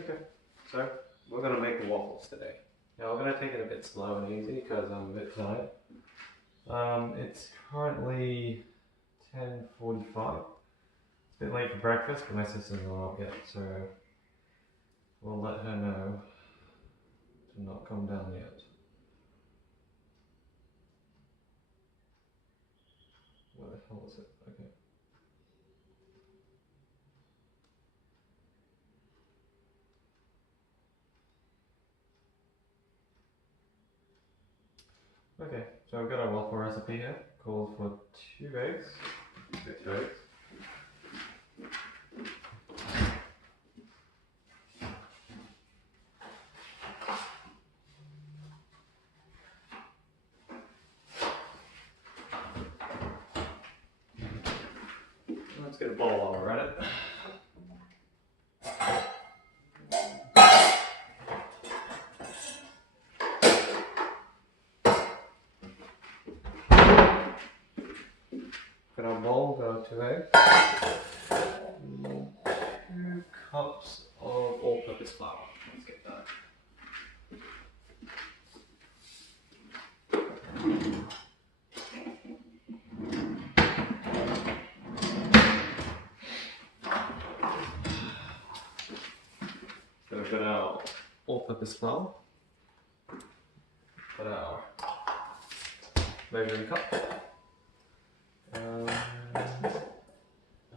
Okay, so we're gonna make the waffles today. Now we're gonna take it a bit slow and easy because I'm a bit tired. It's currently 10:45. It's a bit late for breakfast, but my sister's not up yet, so we'll let her know to not come down yet. Where the hell is it? Okay. Okay, so I've got our waffle recipe here. Calls for 2 eggs. 2 eggs. Let's get a bowl while we're at it. Got our bowl, got our 2 eggs. 2 cups of all-purpose flour. Let's get that. So we've got our all-purpose flour. Got our measuring cup.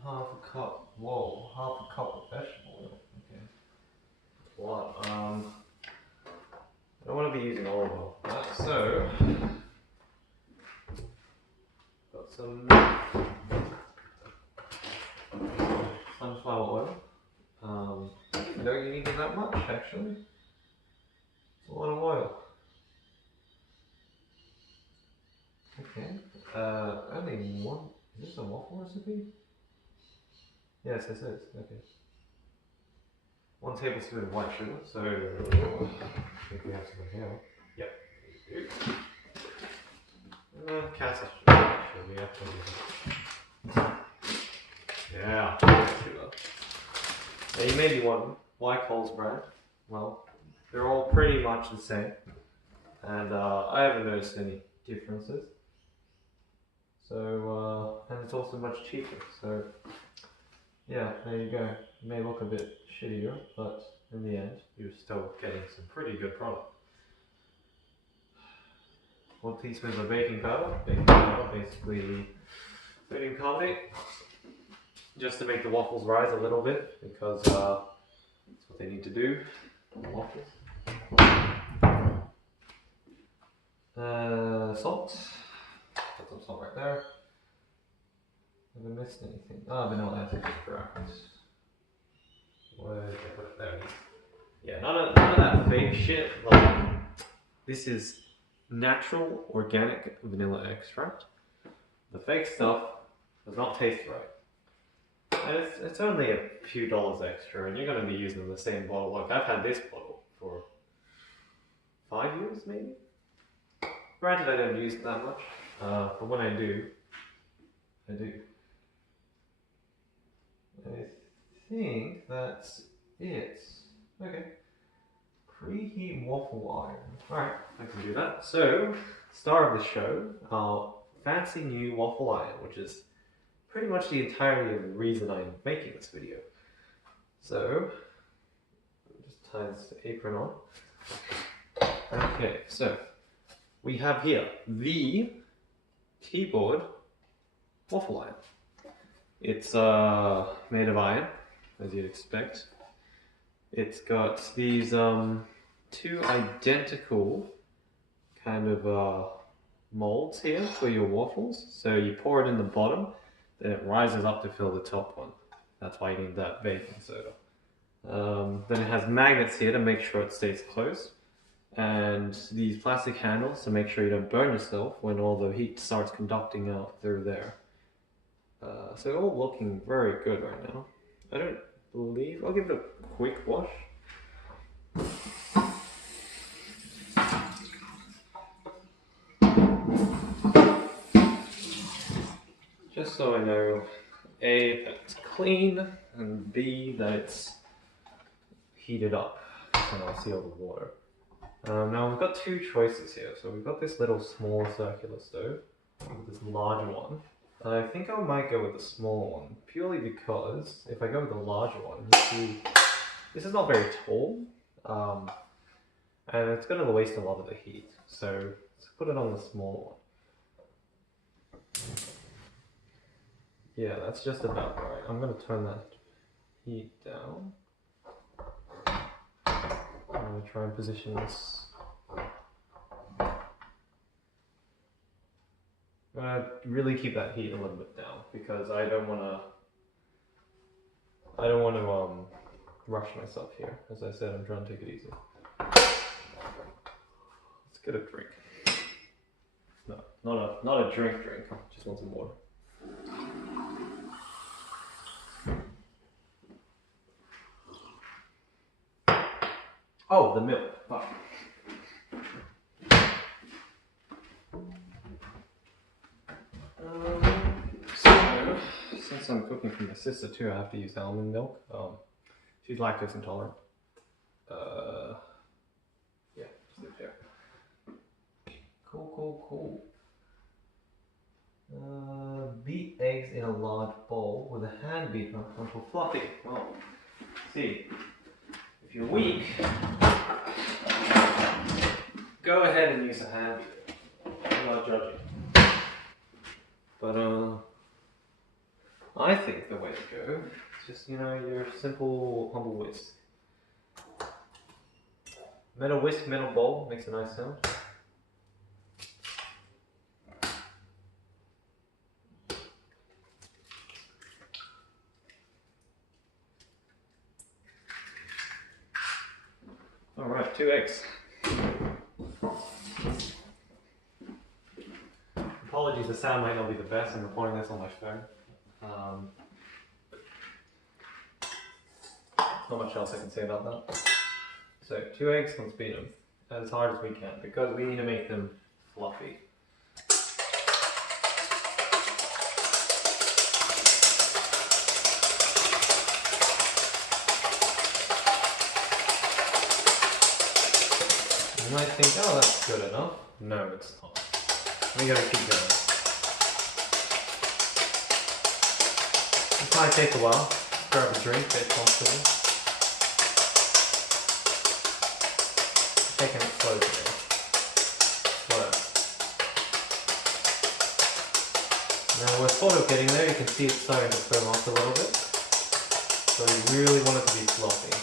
Half a cup. Whoa, half a cup of vegetable oil. Okay. That's a lot. I don't want to be using olive oil. So got some sunflower oil. I don't need it that much actually. It's a lot of oil. Okay. Only one. Is this a waffle recipe? Yes, this is. Okay. 1 tablespoon of white sugar. So I think we have some here. Yep. We do. Caster sugar. We have to. Yeah. Sugar. Now you may be wondering why Coles brand? Well, they're all pretty much the same, and I haven't noticed any differences. So, and it's also much cheaper, so yeah, there you go. It may look a bit shittier, but in the end, you're still getting some pretty good product. 1 teaspoon of baking powder. Baking powder, basically sodium carbonate, just to make the waffles rise a little bit, because that's what they need to do on the waffles. Salt. Put some salt right there. Have I missed anything? Oh, vanilla extract. Where did I put it there? Yeah, none of that fake shit. Like, this is natural, organic vanilla extract. The fake stuff does not taste right. And it's only a few dollars extra, and you're going to be using the same bottle. Like, I've had this bottle for 5 years, maybe? Granted, I don't use it that much, but when I do, I do. I think that's it. Okay. Preheat waffle iron. Alright, I can do that. So, star of the show, our fancy new waffle iron, which is pretty much the entirety of the reason I'm making this video. So, just tie this apron on. Okay, so we have here the keyboard waffle iron. It's made of iron, as you'd expect. It's got these 2 identical kind of molds here for your waffles. So you pour it in the bottom, then it rises up to fill the top one. That's why you need that baking soda. Then it has magnets here to make sure it stays close, and these plastic handles to make sure you don't burn yourself when all the heat starts conducting out through there. So all looking very good right now. I don't believe, I'll give it a quick wash. Just so I know, A, that it's clean, and B, that it's heat it up, and I'll seal the water. Now we've got two choices here. So we've got this little small circular stove, with this larger one. I think I might go with the small one, purely because if I go with the larger one, you see, this is not very tall, and it's going to waste a lot of the heat. So let's put it on the small one. Yeah, that's just about right. I'm going to turn that heat down. I'm going to try and position this. I'm going to really keep that heat a little bit down because I don't want to rush myself here. As I said, I'm trying to take it easy. Let's get a drink. No, not a drink. Just want some water. Oh, the milk. Fuck. So, since I'm cooking for my sister too, I have to use almond milk. She's lactose intolerant. Yeah, just leave it there. Cool. Beat eggs in a large bowl with a hand beater until fluffy. Well, see, if you're weak, go ahead and use a hand beater. I'm not judging. But I think the way to go is just, your simple, humble whisk. Metal whisk, metal bowl, makes a nice sound. Alright, 2 eggs. Apologies, the sound might not be the best. I'm recording this on my phone. Not much else I can say about that. So 2 eggs, let's beat them as hard as we can because we need to make them fluffy. You might think, oh, that's good enough. No, it's not. We gotta keep going. It might take a while. Grab a drink, get comfortable. Taking it slow today. Slow. Now we're sort of getting there. You can see it's starting to firm up a little bit. So you really want it to be fluffy.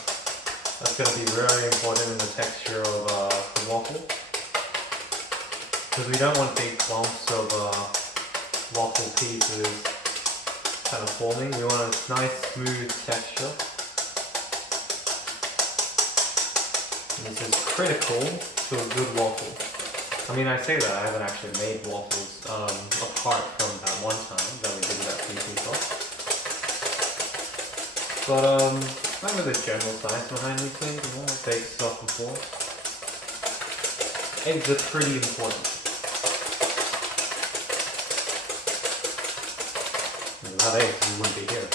That's going to be very important in the texture of the waffle. Because we don't want big clumps of waffle pieces kind of forming. We want a nice smooth texture. And this is critical to a good waffle. I mean, I say that, I haven't actually made waffles apart from that one time that we did that PC sauce. But I know the general science behind these things, I've baked stuff before. Eggs are pretty important. Without eggs, we wouldn't be here.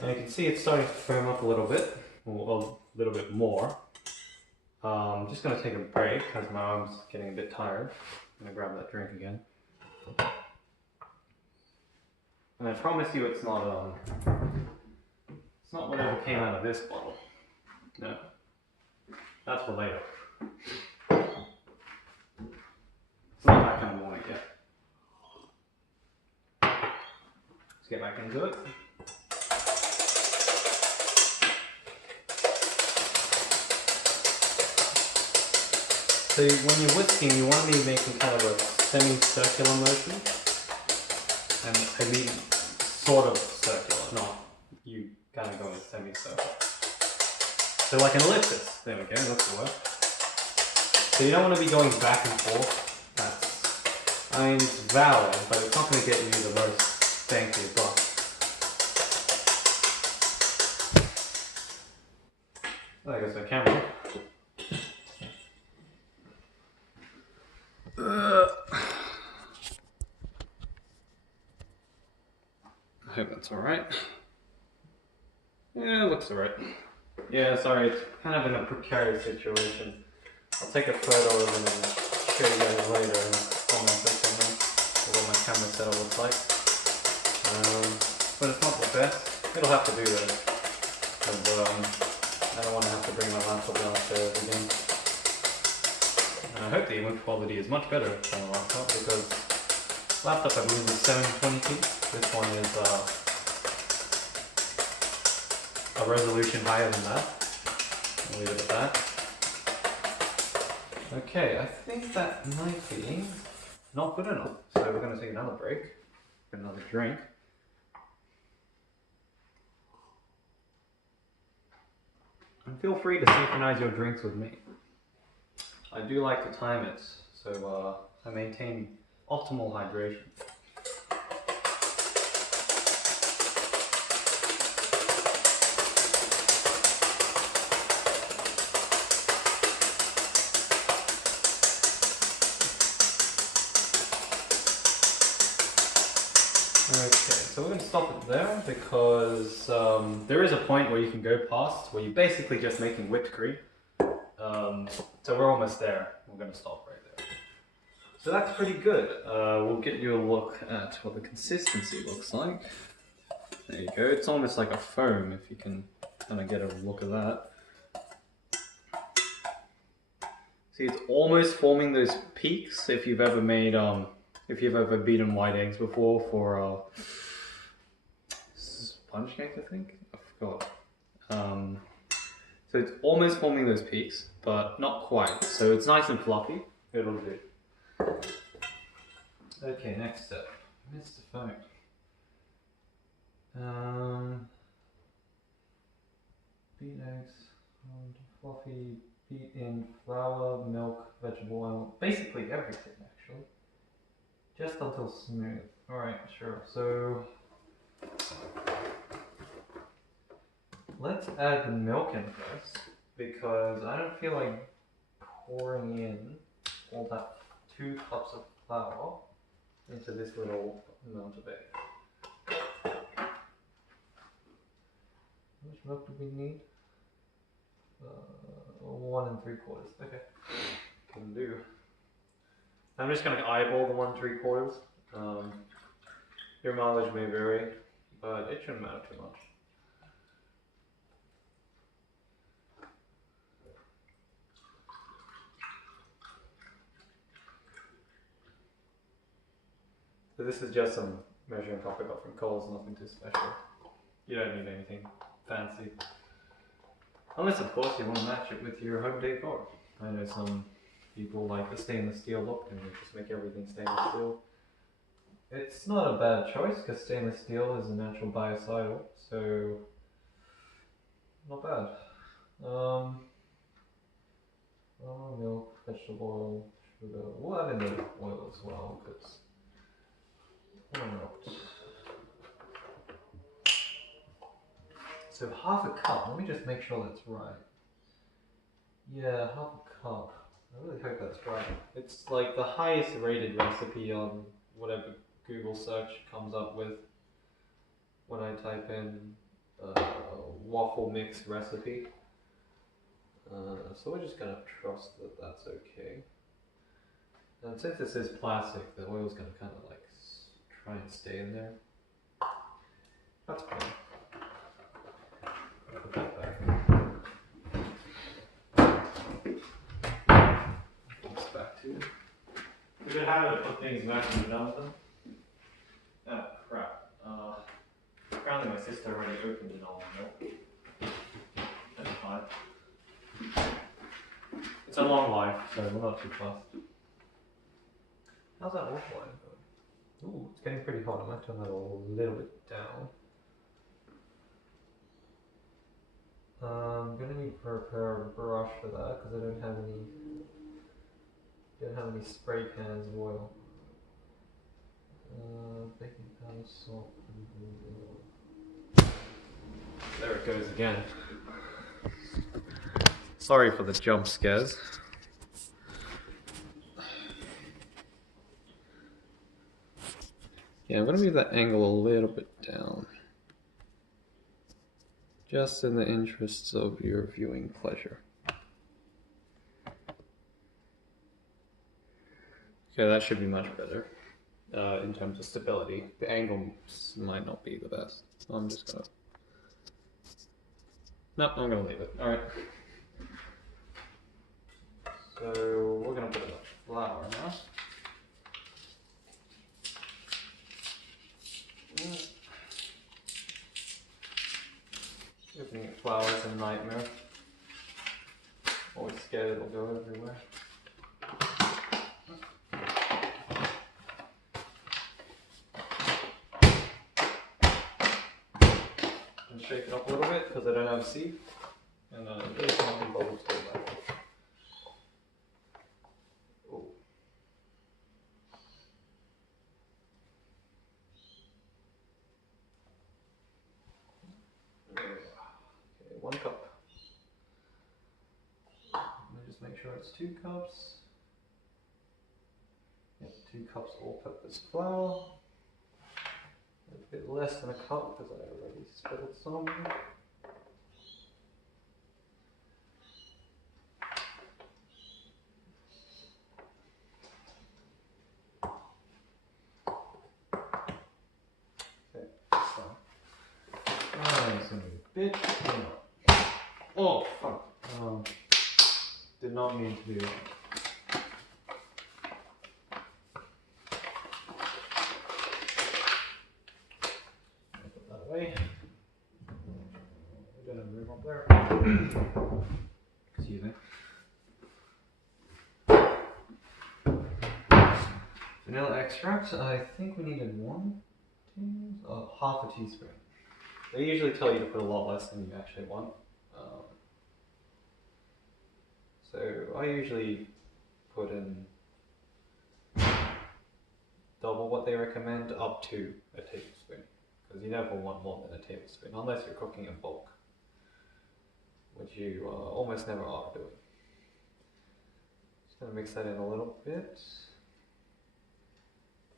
And you can see it's starting to firm up a little bit, or a little bit more. I'm just going to take a break because my arm's getting a bit tired. I'm going to grab that drink again. And I promise you it's not whatever came out of this bottle. No. That's for later. It's not that kind of morning yet. Let's get back into it. So when you're whisking, you want to be making kind of a semi-circular motion. And I mean sort of circular, not you kind of going a semicircle. So like an ellipsis. There we go, that's the word. So you don't want to be going back and forth. I mean, it's valid, but it's not going to get you the most bang for your buck. There goes my camera. I hope that's alright. Yeah, it looks alright. Yeah, sorry, it's kind of in a precarious situation. I'll take a photo of it and show you guys later and comment or something what my camera setup looks like. But it's not the best. It'll have to do though. Because I don't want to have to bring my laptop downstairs again. And I hope the image quality is much better than the laptop because laptop I believe is 720p. This one is a resolution higher than that. I'll leave it at that. Okay, I think that might be not good enough. So we're going to take another break, get another drink. And feel free to synchronize your drinks with me. I do like to time it, so I maintain optimal hydration. Okay, so we're going to stop it there because there is a point where you can go past where you're basically just making whipped cream. So we're almost there. We're going to stop right there. So that's pretty good. We'll get you a look at what the consistency looks like. There you go. It's almost like a foam if you can kind of get a look at that. See, it's almost forming those peaks if you've ever made if you've ever beaten white eggs before for sponge cakes, I think? I forgot. So it's almost forming those peaks, but not quite. So it's nice and fluffy. It'll do. Okay, next step. I missed the phone. Beat eggs, fluffy, beat in flour, milk, vegetable oil, basically everything actually. Just until smooth. Alright, sure. So let's add the milk in first because I don't feel like pouring in all that 2 cups of flour into this little amount of egg. How much milk do we need? 1 3/4. Okay, can do. I'm just going to eyeball the 1 3/4. Your mileage may vary, but it shouldn't matter too much. So this is just some measuring cup I got from Coles, nothing too special. You don't need anything fancy. Unless, of course, you want to match it with your home decor. I know some people like the stainless steel look and just make everything stainless steel. It's not a bad choice because stainless steel is a natural biocidal, so not bad. Milk, vegetable oil, sugar. We'll add in the oil as well because why not? So half a cup. Let me just make sure that's right. Yeah, half a cup. I really hope that's right. It's like the highest rated recipe on whatever Google search comes up with when I type in waffle mix recipe. So we're just gonna trust that that's okay. And since this is plastic, the oil's gonna kind of like try and stay in there. That's fine. Put that back. Back to. We should have it put things back in the oven. Oh crap. Apparently my sister already opened it all the milk. That's fine. It's a long life, so we're not too fast. How's that off line going? Ooh, it's getting pretty hot. I might turn that a little bit down. I'm gonna need to prepare a brush for that because I don't have any spray cans of oil. Baking powder, salt. There it goes again. Sorry for the jump scares. Yeah, I'm gonna move that angle a little bit down. just in the interests of your viewing pleasure. Okay, that should be much better in terms of stability. The angle might not be the best. I'm just gonna... Nope, I'm gonna leave it. Alright. So, we're gonna put in flour now. Opening flour is a nightmare. Always scared it'll go everywhere. And shake it up a little bit because I don't have a sieve. And then there's nothing bubbles to that. Oh. Okay, 1 cup. Let me just make sure it's 2 cups. Yep, 2 cups all-purpose flour. A bit less than a cup because I already spilled some. Okay, so. It's gonna be a bit. Oh, fuck. Did not mean to do that. We're gonna move up there. Excuse me. Vanilla extract, I think we needed 1 half a teaspoon. They usually tell you to put a lot less than you actually want. So I usually put in double what they recommend up to a tablespoon. Because you never want more than a tablespoon, unless you're cooking in bulk, which you almost never are doing. Just going to mix that in a little bit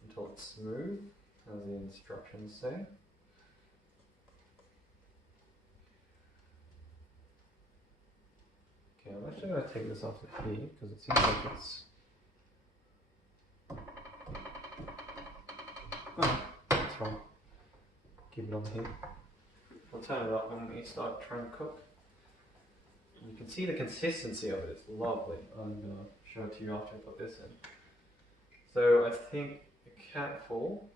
until it's smooth, as the instructions say. Okay, I'm actually going to take this off the heat because it seems like it's... Oh, that's wrong. Keep it on the heat. We'll turn it up when we start trying to cook. You can see the consistency of it, it's lovely. I'm going to show it to you after I put this in. So I think a capful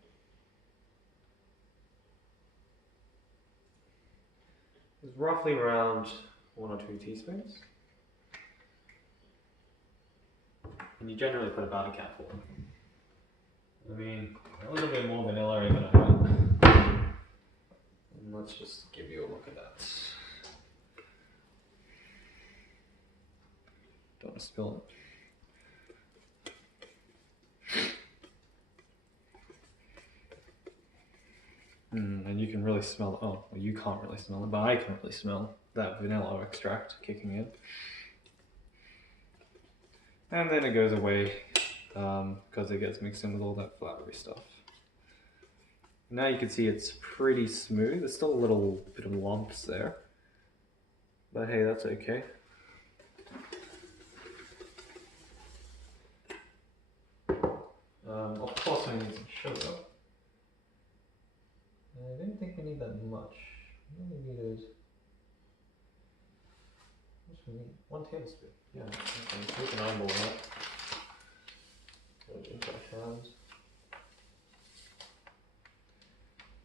is roughly around 1 or 2 teaspoons. And you generally put about a capful in. I mean, a little bit more vanilla even I have. And let's just give you a look at that. Don't want to spill it. And you can really smell, oh, well, you can't really smell it, but I can really smell that vanilla extract kicking in. And then it goes away because it gets mixed in with all that floury stuff. Now you can see it's pretty smooth. There's still a little bit of lumps there, but hey, that's okay. Of course I need some sugar. I don't think we need that much. We only needed... What do we need? 1 tablespoon. Yeah, okay. We can eyeball that. Put it into our hands.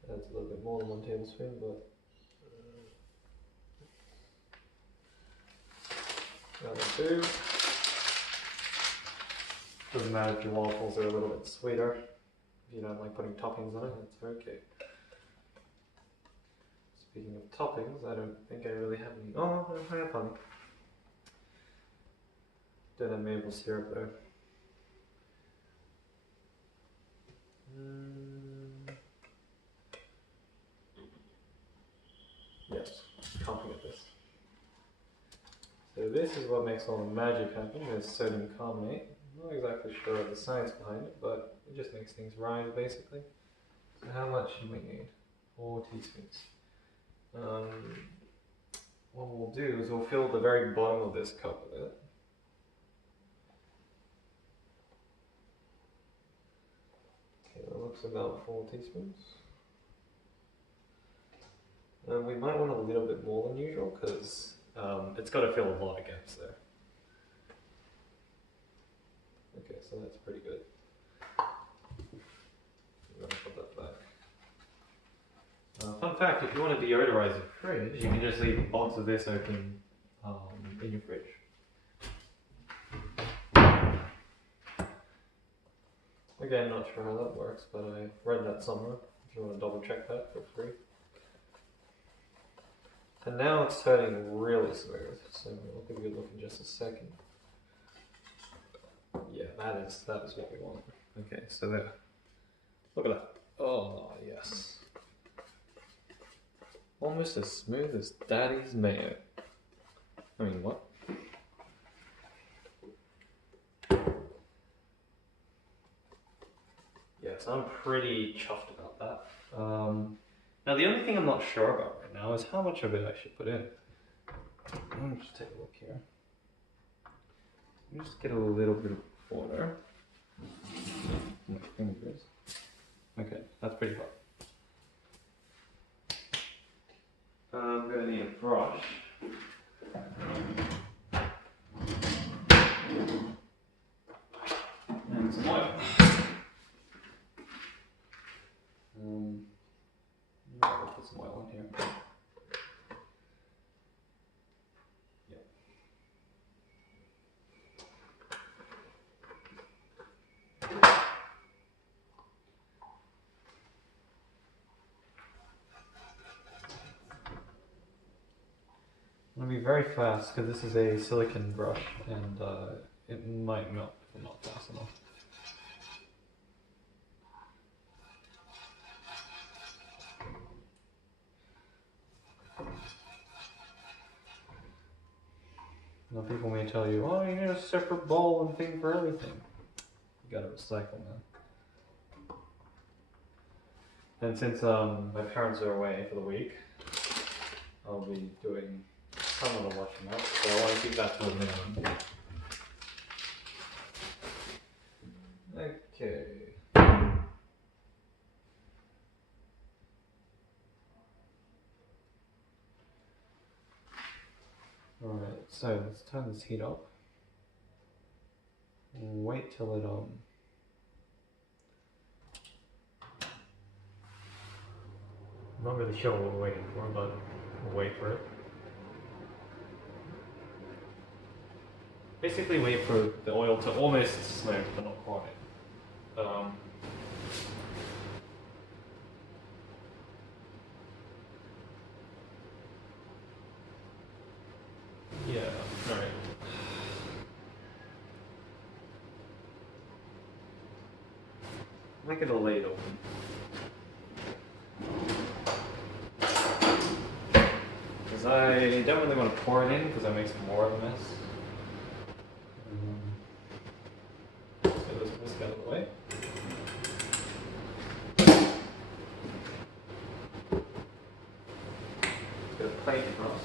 That's a little bit more than 1 tablespoon, but... That'll do. Doesn't matter if your waffles are a little bit sweeter. If you don't like putting toppings on it, it's okay. Speaking of toppings, I don't think I really have any. Oh, I have honey. Don't have maple syrup though. Yes, can't forget this. So this is what makes all the magic happen. There's sodium carbonate. I'm not exactly sure of the science behind it, but it just makes things rise basically. So how much do we need? 4 teaspoons. what we'll do is we'll fill the very bottom of this cup with it. Okay, that looks about 4 teaspoons. We might want a little bit more than usual because it's got to fill a lot of gaps there. Okay, so that's pretty good. I'm going to put that back. Fun fact, if you want to deodorize your fridge, you can just leave a box of this open in your fridge. Again, not sure how that works, but I read that somewhere. If you want to double check that, feel free. And now it's turning really smooth, so I'll give you a look in just a second. Yeah, that is what we want. Okay, so there. Look at that. Oh, yes. Almost as smooth as Daddy's mayo. I mean, what? Yeah, so I'm pretty chuffed about that. Now the only thing I'm not sure about right now is how much of it I should put in. Let me just take a look here. Let me just get a little bit of water. My fingers. Okay, that's pretty hot. I'm going to need a brush. And some oil. I'll put some oil in here. Yeah. I'm going to be very fast because this is a silicone brush and it might melt if I'm not fast enough. Now people may tell you, oh, you need a separate bowl and thing for everything. You gotta recycle, man. And since my parents are away for the week, I'll be doing some of the washing up, so I want to keep that to a minimum. Okay. Alright, so let's turn this heat up. And wait till it I'm not really sure what we're waiting for, but we'll wait for it. Basically wait for the oil to almost smoke, but not quite. Yeah, alright. Make it a lid open. Because I don't really want to pour it in because that makes more of a mess. Let's get this whisk out of the way. Let's get a plate across.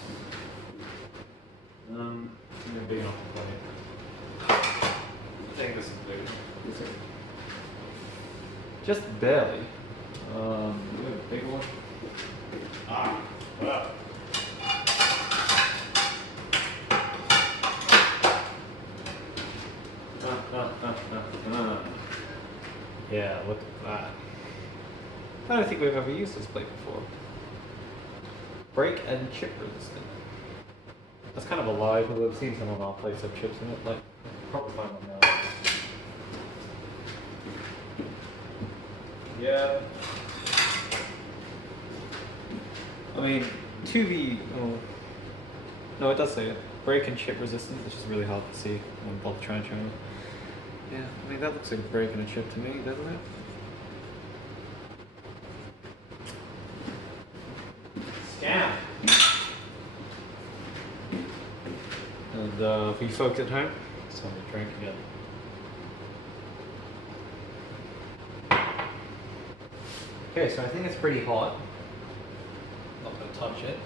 Maybe big enough plate. I think this is big. Just barely. Do we have a big one? Ah, wow. Yeah, look at that. I don't think we've ever used this plate before. Break and chip resistant. That's kind of a lie because I've seen some of our plates have chips in it. Like, probably find one now. Yeah. I mean, oh, no, it does say it. Break and chip resistant, which is really hard to see on both trying to show it. Yeah, I mean, that looks like a break and a chip to me, doesn't it? Scam! And for you folks at home, it's time to drink again. Okay, so I think it's pretty hot. Not going to touch it.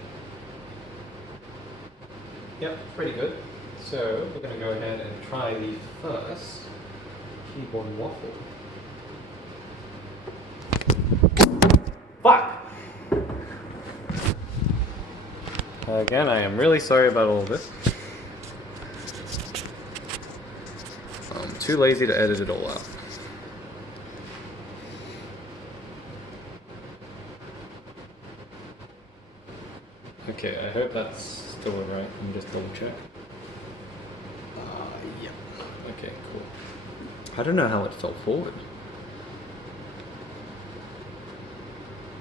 Yep, pretty good. So we're going to go ahead and try the first keyboard waffle. Fuck! Again, I am really sorry about all this. I'm too lazy to edit it all out. Okay, I hope that's still alright. Let me just double check. Yep. Okay, cool. I don't know how it fell forward.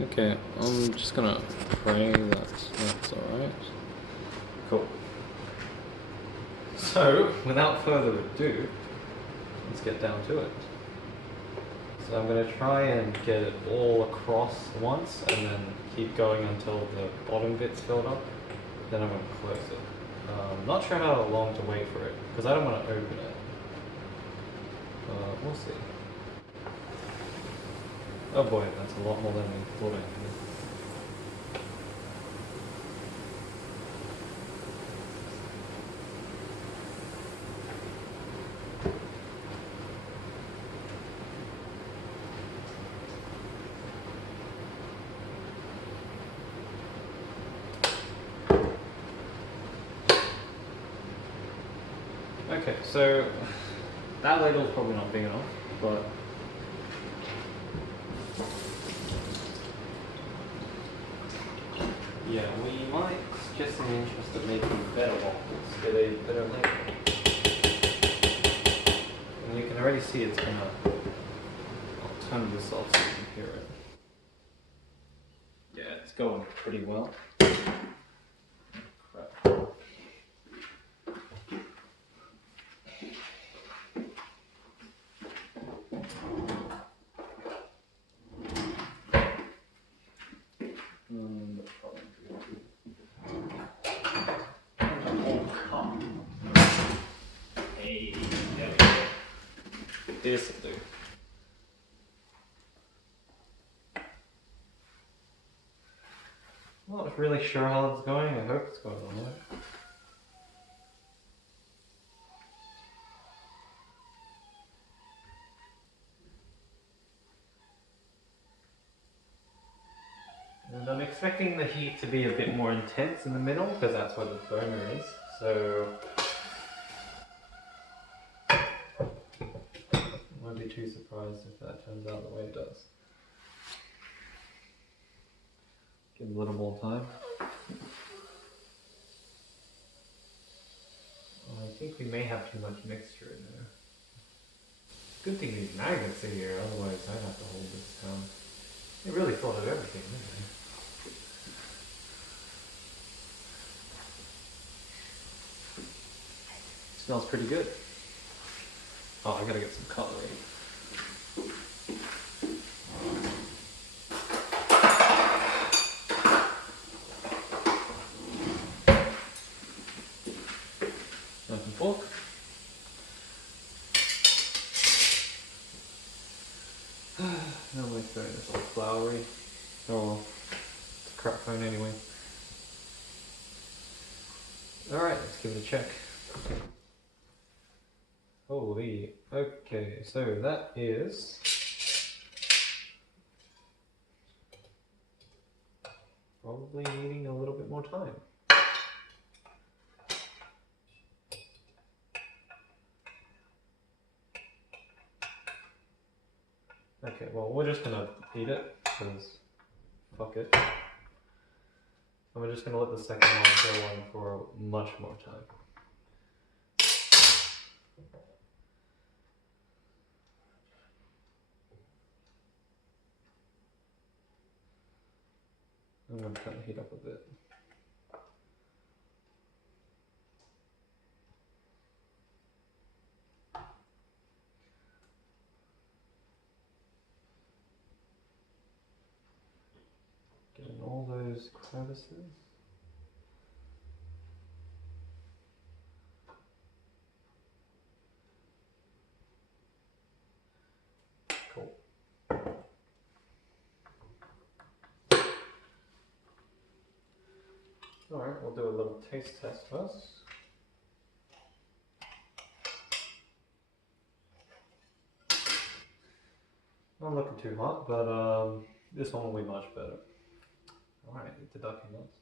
Okay, I'm just gonna pray that's alright. Cool. So, without further ado, let's get down to it. So I'm going to try and get it all across once and then keep going until the bottom bit's filled up. Then I'm going to close it. I'm not sure how long to wait for it because I don't want to open it. We'll see. Oh boy, that's a lot more than we thought I needed. Okay, so that ladle's probably not big enough, but yeah, we might, just in the interest of making better waffles, get a better ladle. And you can already see it's gonna, I'll turn this off so you can hear it. Yeah, it's going pretty well. Crap. Hey, there we go. This'll do. I'm not really sure how it's going. I hope it's going alright. And I'm expecting the heat to be a bit more intense in the middle because that's where the burner is. So I won't be too surprised if that turns out the way it does. Give it a little more time. I think we may have too much mixture in there. Good thing these magnets are here, otherwise I'd have to hold this down. They really thought of everything, didn't they? Smells pretty good. Oh, I gotta get some cutlery. Knife and fork. Now my phone is all floury. Oh well, it's a crap phone anyway. Alright, let's give it a check. Holy, okay, so that is probably needing a little bit more time. Okay, well we're just gonna eat it, because fuck it. And we're just gonna let the second one go on for much more time. I'm gonna turn the heat up a bit. Get in all those crevices. Cool. Alright, we'll do a little taste test first. Not looking too hot, but this one will be much better. Alright, eat the ducky nuts.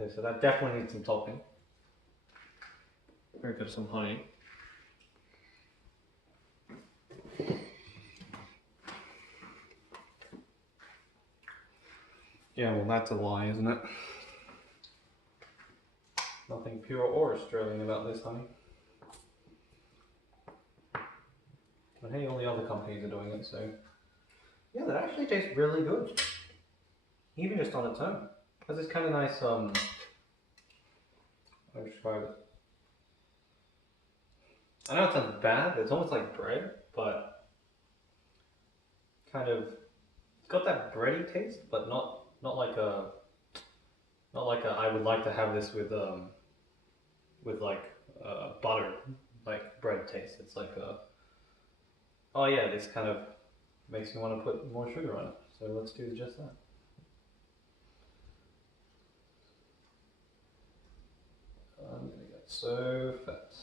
Okay, so that definitely needs some topping. Very good, some honey. Yeah, well that's a lie, isn't it? Nothing pure or Australian about this honey. But hey, all the other companies are doing it, so... Yeah, that actually tastes really good. Even just on its own. Has this kind of nice, how do I describe it? I know it sounds bad, it's almost like bread, but... kind of... It's got that bready taste, but not like a... Not like a, I would like to have this with like, butter, like bread taste. It's like a... Oh yeah, this kind of makes me want to put more sugar on it. So let's do just that. I'm gonna get so fat.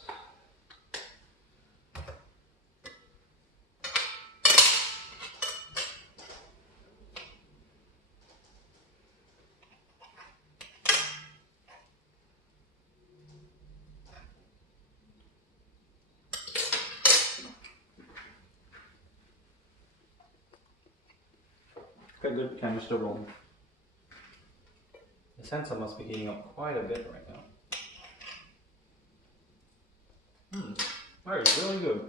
Okay, good. Camera's still rolling. The sensor must be heating up quite a bit right now. That is really good.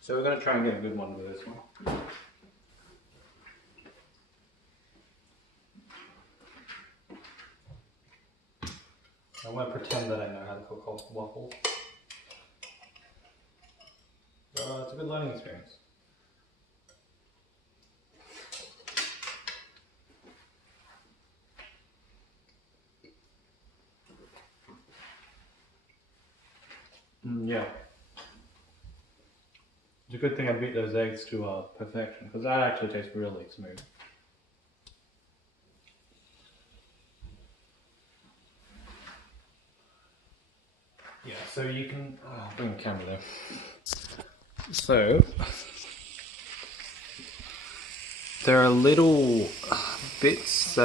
So we're going to try and get a good one with this one. I want to pretend that I know how to cook waffles. It's a good learning experience. Yeah. It's a good thing I beat those eggs to perfection, because that actually tastes really smooth. Yeah, so you can... bring the camera there. So... there are little bits that